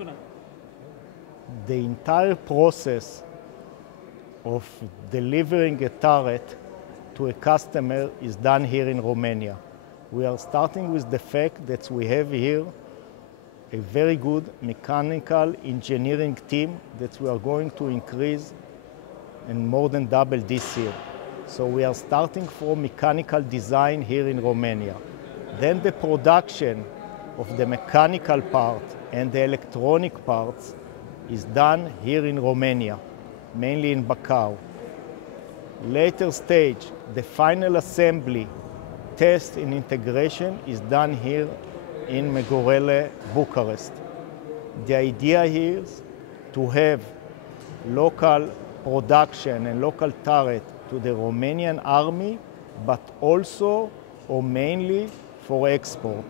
sunat. The entire process of delivering a turret to a customer is done here in Romania. We are starting with the fact that we have here a very good mechanical engineering team that we are going to increase and more than double this year. So we are starting from mechanical design here in Romania. Then the production of the mechanical part and the electronic parts is done here in Romania, mainly in Bacău. Later stage, the final assembly, test and integration is done here in Megorele, Bucharest. The idea here is to have local production and local turret to the Romanian army, but also or mainly for export.